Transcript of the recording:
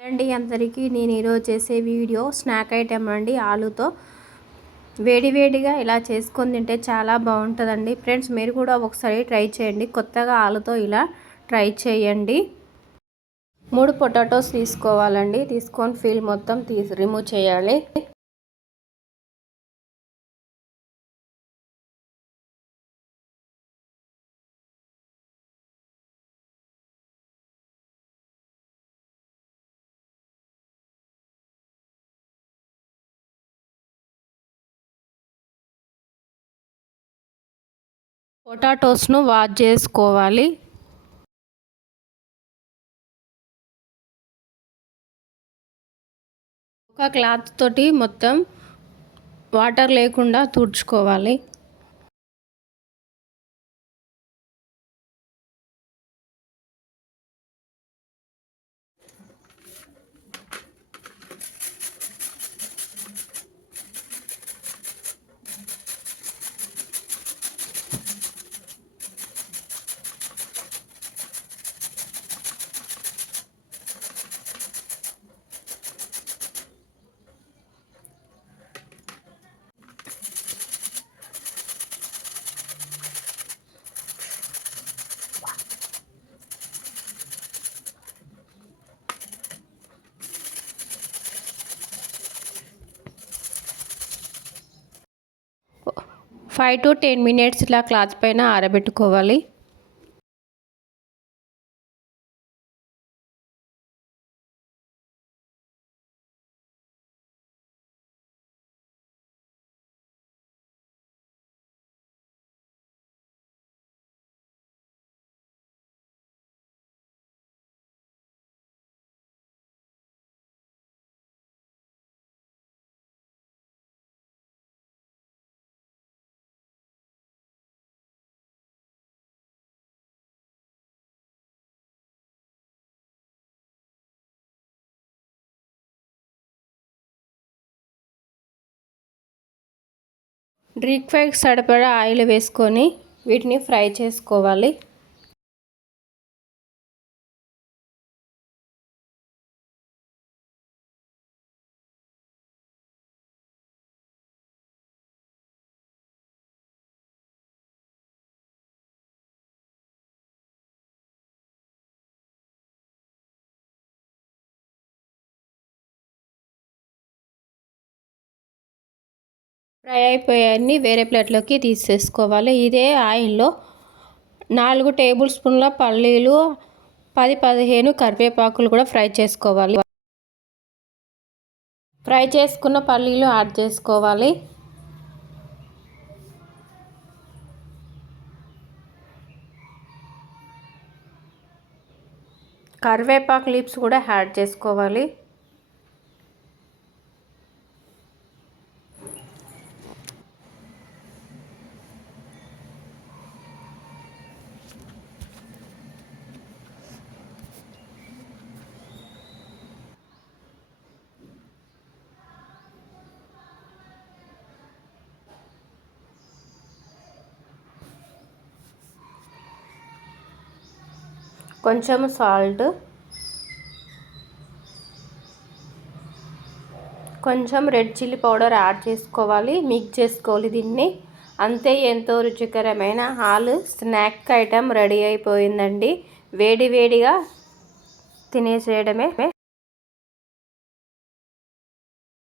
అండి అందరికీ నేను ఈరోజు చేసే వీడియో స్నాక్ ఐటెం అండి ఆలుతో. వేడివేడిగా ఇలా చేసుకొని తింటే చాలా బాగుంటుందండి. ఫ్రెండ్స్ మీరు కూడా ఒకసారి ట్రై చేయండి. కొత్తగా ఆలుతో ఇలా ట్రై చేయండి. మూడు పొటాటోస్ తీసుకోవాలండి. తీసుకొని ఫీల్ మొత్తం తీసి రిమూవ్ చేయాలి. పొటాటోస్ను వాష్ చేసుకోవాలి. ఒక క్లాత్ తోటి మొత్తం వాటర్ లేకుండా తుడుచుకోవాలి. ఫైవ్ టు టెన్ మినిట్స్ ఇలా క్లాత్ పైన ఆరబెట్టుకోవాలి. డ్రీక్ ఫ్రైకి సరిపడా ఆయిల్ వేసుకొని వీటిని ఫ్రై చేసుకోవాలి. ఫ్రై అయిపోయాయన్ని వేరే ప్లేట్లోకి తీసేసుకోవాలి. ఇదే ఆయిల్లో నాలుగు టేబుల్ స్పూన్ల పల్లీలు పది పదిహేను కరివేపాకులు కూడా ఫ్రై చేసుకోవాలి. ఫ్రై చేసుకున్న పల్లీలు యాడ్ చేసుకోవాలి. కరివేపాకు లిప్స్ కూడా యాడ్ చేసుకోవాలి. కొంచెం సాల్ట్. కొంచెం రెడ్ చిల్లీ పౌడర్ యాడ్ చేసుకోవాలి మిక్స్ చేసుకోవాలి దీన్ని. అంతే ఎంతో రుచికరమైన ఆలు స్నాక్ ఐటెం రెడీ అయిపోయిందండి. వేడి వేడిగా తినేసేయడమే.